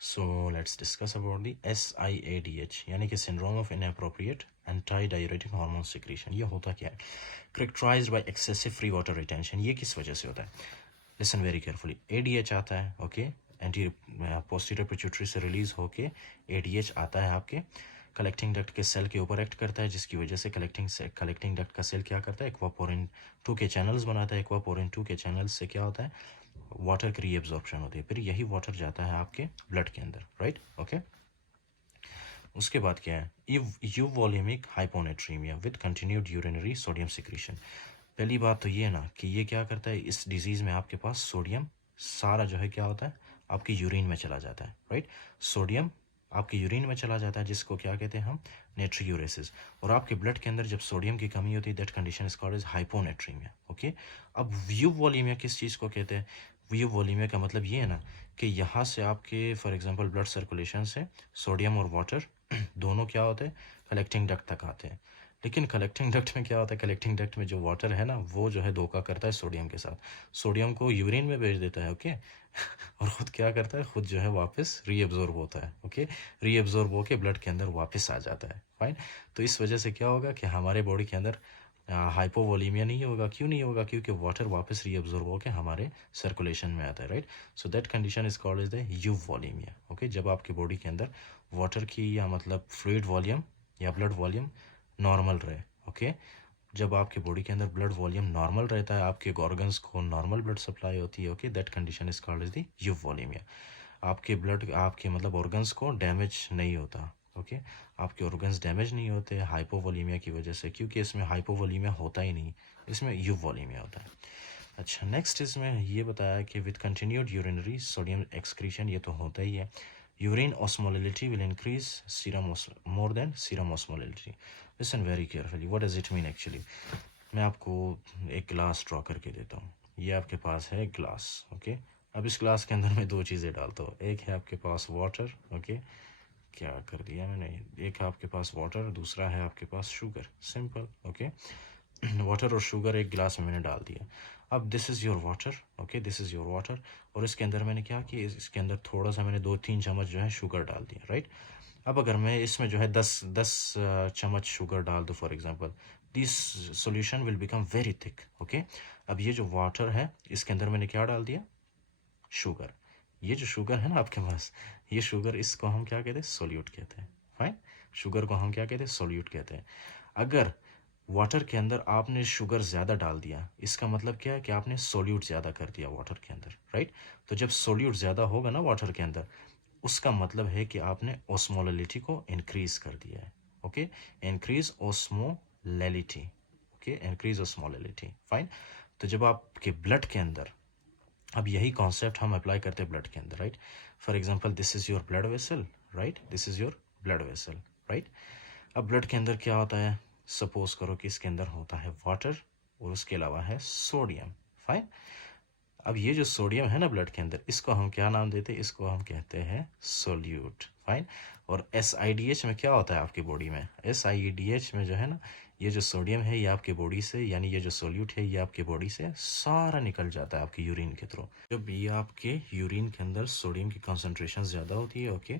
So let's discuss about the SIADH यानी कि syndrome of inappropriate antidiuretic hormone secretion. ये होता क्या है? Characterized by excessive free water retention. ये किस वजह से होता है? Listen very carefully. ADH आता है, okay? एंटी पोस्टीरियर पिट्यूटरी से रिलीज होके ADH आता है आपके कलेक्टिंग डक्ट के सेल के ऊपर एक्ट करता है, जिसकी वजह से कलेक्टिंग डक्ट का सेल क्या करता है, एक्वापोरिन 2 के चैनल्स बनाता है. एक्वापोरिन 2 के चैनल्स से क्या होता है, वाटर की रीएब्जॉर्प्शन होती है. फिर यही वाटर जाता है आपके ब्लड के अंदर, राइट, ओके. उसके बाद क्या है, euvolaemic hyponatraemia with continued urinary sodium secretion. पहली बात तो ये ना कि ये क्या करता है, इस डिजीज़ में आपके पास सोडियम सारा जो है क्या होता है, आपकी यूरिन में चला जाता है, राइट. सोडियम आपके यूरिन में चला जाता है, जिसको क्या कहते हैं हम, नेट्रियूरेसिस. और आपके ब्लड के अंदर जब सोडियम की कमी होती है, that condition is called as hyponatremia, okay. अब यूवोलीमिया किस चीज़ को कहते हैं? यूवोलीमिया का मतलब ये है ना कि यहाँ से आपके फॉर एग्जांपल ब्लड सर्कुलेशन से सोडियम और वाटर दोनों क्या होते हैं, कलेक्टिंग डक्ट तक आते हैं. लेकिन कलेक्टिंग डक्ट में क्या होता है, कलेक्टिंग डक्ट में जो वाटर है ना, वो जो है धोखा करता है सोडियम के साथ, सोडियम को यूरिन में भेज देता है, ओके. और ख़ुद क्या करता है, खुद जो है वापस रीएब्जॉर्ब होता है, ओके. रीएब्जॉर्ब होके ब्लड के अंदर वापस आ जाता है, फाइन. तो इस वजह से क्या होगा कि हमारे बॉडी के अंदर हाइपोवोलीमिया नहीं होगा. क्यों नहीं होगा? क्योंकि वाटर वापस रीअब्जॉर्ब होकर हमारे सर्कुलेशन में आता है, right. So that condition is called is the euvolaemia, okay. जब आपकी बॉडी के अंदर वाटर की या मतलब फ्लूइड वॉल्यूम या ब्लड वॉल्यूम नॉर्मल रहे, ओके. जब आपके बॉडी के अंदर ब्लड वॉल्यूम नॉर्मल रहता है, आपके ऑर्गन्स को नॉर्मल ब्लड सप्लाई होती है, okay, that condition is called is the euvolaemia. आपके ब्लड आपके मतलब ऑर्गन्स को डैमेज नहीं होता, ओके. आपके ऑर्गन्स डैमेज नहीं होते हाइपोवोलीमिया की वजह से, क्योंकि इसमें हाइपोवोलीमिया होता ही नहीं, इसमें यूवोलीमिया होता है. अच्छा, नेक्स्ट इसमें ये बताया कि with continued urinary sodium excretion, ये तो होता ही है. Urine osmolality will increase serum more than serum osmolality. Listen very carefully, what does it mean actually. मैं आपको एक ग्लास ड्रॉ करके देता हूँ. ये आपके पास है ग्लास, ओके. अब इस ग्लास के अंदर मैं दो चीज़ें डालता हूँ. एक है आपके पास वाटर, ओके. क्या कर दिया मैंने, एक है आपके पास वाटर, दूसरा है आपके पास शुगर, सिंपल, ओके. वाटर और शुगर एक गिलास में मैंने डाल दिया. अब this is your water, okay, this is your water. और इसके अंदर मैंने क्या किया, इसके अंदर थोड़ा सा मैंने 2-3 चम्मच जो है शुगर डाल दिया, राइट. अब अगर मैं इसमें जो है 10 चम्मच शुगर डाल दूँ for example, this solution will become very thick, okay. अब ये जो वाटर है, इसके अंदर मैंने क्या डाल दिया, शुगर. ये जो शुगर है ना आपके पास, ये शुगर, इसको हम क्या कहते हैं, सोल्यूट कहते हैं, फाइन. शुगर को हम क्या कहते हैं, सोल्यूट कहते हैं. अगर वाटर के अंदर आपने शुगर ज़्यादा डाल दिया, इसका मतलब क्या है कि आपने सोल्यूट ज़्यादा कर दिया वाटर के अंदर, राइट. तो जब सोल्यूट ज़्यादा होगा ना वाटर के अंदर, उसका मतलब है कि आपने ऑस्मोलिटी को इंक्रीज कर दिया है, okay. Increase osmolality, okay, increase osmolality, fine. तो जब आपके ब्लड के अंदर, अब यही कॉन्सेप्ट हम अप्लाई करते हैं ब्लड के अंदर, right. For example this is your blood vessel, right, this is your blood vessel, right. अब ब्लड के अंदर क्या होता है, सपोज करो कि इसके अंदर होता है वाटर और उसके अलावा है सोडियम, फाइन. अब ये जो सोडियम है ना ब्लड के अंदर, इसको हम क्या नाम देते हैं, इसको हम कहते हैं सोल्यूट, फाइन. और SIDH में क्या होता है आपकी बॉडी में, SIDH में जो है ना, ये जो सोडियम है ये आपकी बॉडी से, यानी ये जो सोल्यूट है ये आपकी बॉडी से सारा निकल जाता है आपकी यूरिन के थ्रू. जब ये आपके यूरिन के अंदर सोडियम की कॉन्सेंट्रेशन ज़्यादा होती है, okay,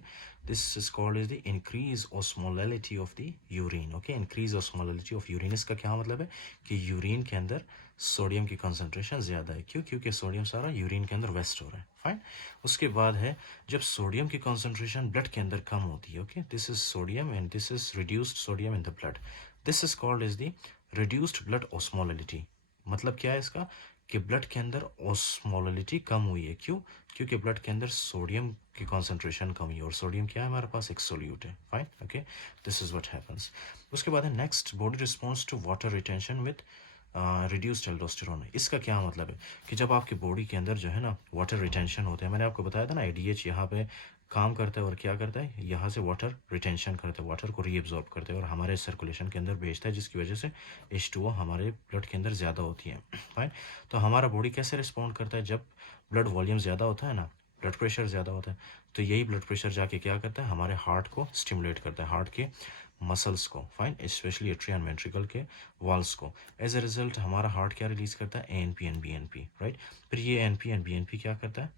this is called is the increase osmolality of the urine, okay. Increase osmolality of urine, इसका क्या मतलब है कि यूरिन के अंदर सोडियम की कॉन्सेंट्रेशन ज़्यादा है. क्यों? क्योंकि सोडियम सारा यूरिन के अंदर वेस्ट हो रहा है, फाइन. उसके बाद है जब सोडियम की कॉन्सेंट्रेशन ब्लड के अंदर कम होती है, okay, this is sodium and this is reduced sodium in the blood. This is called is the reduced blood osmolality. मतलब क्या है इसका, कि ब्लड के अंदर ऑस्मोलिटी कम हुई है. क्यों? क्योंकि ब्लड के अंदर सोडियम की कॉन्सेंट्रेशन कम हुई है, और सोडियम क्या है हमारे पास, एक सोल्यूट है, fine, okay. This is what happens. उसके बाद है next, body response to water retention with reduced testosterone. इसका क्या मतलब है कि जब आपकी बॉडी के अंदर जो है ना वाटर रिटेंशन होता है, मैंने आपको बताया था ना, ADH यहाँ पे काम करता है और क्या करता है, यहाँ से वाटर रिटेंशन करता है, वाटर को रीअब्जॉर्ब करता है और हमारे सर्कुलेशन के अंदर भेजता है, जिसकी वजह से H2O हमारे ब्लड के अंदर ज़्यादा होती है, फाइन. तो हमारा बॉडी कैसे रिस्पॉन्ड करता है, जब ब्लड वॉल्यूम ज़्यादा होता है ना, ब्लड प्रेशर ज़्यादा होता है, तो यही ब्लड प्रेशर जाके क्या करता है, हमारे हार्ट को स्टिमुलेट करता है, हार्ट के मसल्स को, fine, specially atria and ventricle के वॉल्स को. एज ए रिजल्ट हमारा हार्ट क्या रिलीज करता है, ANP एंड BNP, राइट. फिर ये ANP एंड BNP क्या करता है,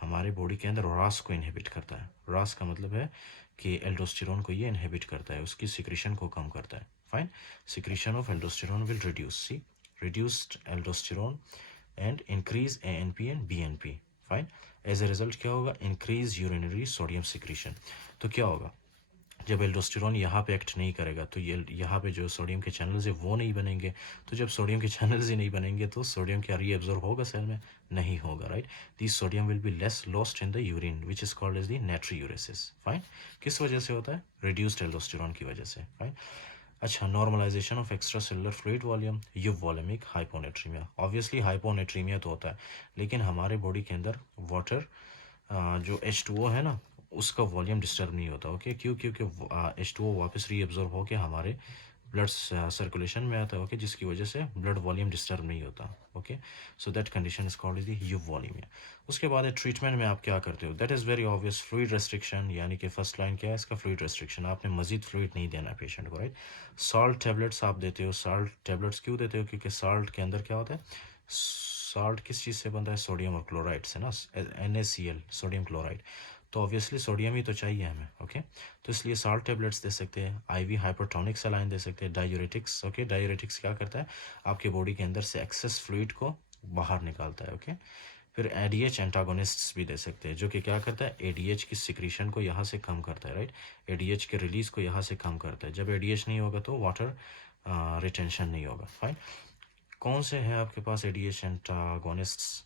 हमारे बॉडी के अंदर रास को इनहिबिट करता है। रास का मतलब है कि एल्डोस्टेरोन को ये इनहिबिट करता है, उसकी सिक्रीशन को कम करता है। Fine, secretion of aldosterone will reduce, see reduced aldosterone and increase ANP and BNP. Fine, as a result क्या होगा, इंक्रीज यूरिनरी सोडियम सिक्रीशन। तो क्या होगा, जब एल्डोस्टेरोन यहाँ पे एक्ट नहीं करेगा तो ये यहाँ पे जो सोडियम के चैनल्स है वो नहीं बनेंगे। तो जब सोडियम के चैनल्स ही नहीं बनेंगे तो सोडियम क्या रीअब्जॉर्ब होगा सेल में, नहीं होगा, right. This sodium will be less lost in the urine which is called as the natriuresis. Fine, किस वजह से होता है, रिड्यूस्ड एल्डोस्टेरोन की वजह से। फाइन, अच्छा, normalisation of extracellular fluid volume, euvolaemic hyponatraemia. Obviously hyponatraemia तो होता है, लेकिन हमारे बॉडी के अंदर वाटर जो H2O है ना, उसका वॉल्यूम डिस्टर्ब नहीं होता। ओके, क्यों, क्योंकि H2O वापस रीअब्जॉर्ब होकर हमारे ब्लड सर्कुलेशन में आता है। ओके, जिसकी वजह से ब्लड वॉल्यूम डिस्टर्ब नहीं होता। Okay, so that condition is called the euvolaemia. उसके बाद ट्रीटमेंट में आप क्या करते हो, that is very obvious, fluid restriction. यानी कि फर्स्ट लाइन क्या है इसका, फ्लूइड रेस्ट्रिक्शन। आपने मजीद फ्लूइड नहीं देना पेशेंट को, राइट। सॉल्ट टेबलेट्स आप देते हो। सॉल्ट टेबलेट्स क्यों देते हो, क्योंकि सॉल्ट के अंदर क्या होता है, सॉल्ट किस चीज़ से बनता है, सोडियम और क्लोराइड से ना, NaCl, सोडियम क्लोराइड। तो ऑब्वियसली सोडियम ही तो चाहिए हमें। ओके, तो इसलिए सॉल्ट टेबलेट्स दे सकते हैं, IV हाइपरटोनिक सलाइन दे सकते हैं, डायूरेटिक्स। ओके, डायूरेटिक्स क्या करता है, आपके बॉडी के अंदर से एक्सेस फ्लूइड को बाहर निकालता है। ओके, फिर ADH एंटागोनिस्ट्स भी दे सकते हैं, जो कि क्या करता है, ADH की सिक्रीशन को यहाँ से कम करता है, राइट। ADH के रिलीज को यहाँ से कम करता है। जब ADH नहीं होगा तो वाटर रिटेंशन नहीं होगा। फाइन, कौन से हैं आपके पास ADH एंटागोनिस्ट्स,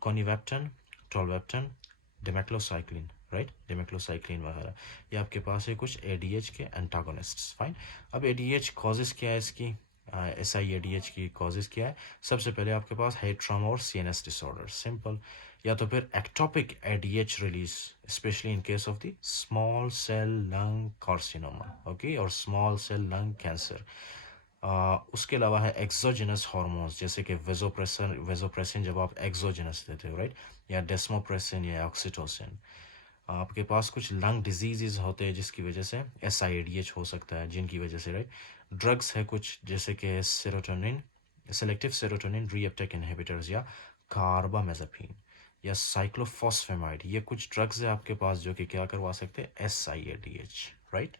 कॉनिवेप्टन, टोल्वेप्टन, डिमेक्लोसाइक्लिन, राइट, डिमेक्लोसाइक्लिन वगैरह, ये आपके पास है कुछ ADH के एंटागोनिस्ट्स। फाइन, अब ADH कॉजेज़ क्या है इसकी, SIADH की कॉजेज़ क्या है, सबसे पहले आपके पास हेड ट्रॉमा और CNS डिसऑर्डर, सिंपल। या तो फिर ectopic ADH release, specially in case of the small cell lung carcinoma, okay, और स्मॉल सेल लंग कैंसर। उसके अलावा है एक्सोजिनस हार्मोन्स, जैसे कि वेजोप्रेसिन जब आप एक्सोजिनस देते हो, राइट, या डेस्मोप्रेसिन या ऑक्सीटोसिन। आपके पास कुछ लंग डिजीजेज होते हैं जिसकी वजह से SIADH हो सकता है, जिनकी वजह से, राइट। ड्रग्स है कुछ, जैसे कि serotonin, selective serotonin reuptake inhibitors, या कार्बामेज़ापिन, या साइक्लोफॉस्फेमाइड। ये कुछ ड्रग्स है आपके पास जो कि क्या करवा सकते हैं, SIADH, राइट।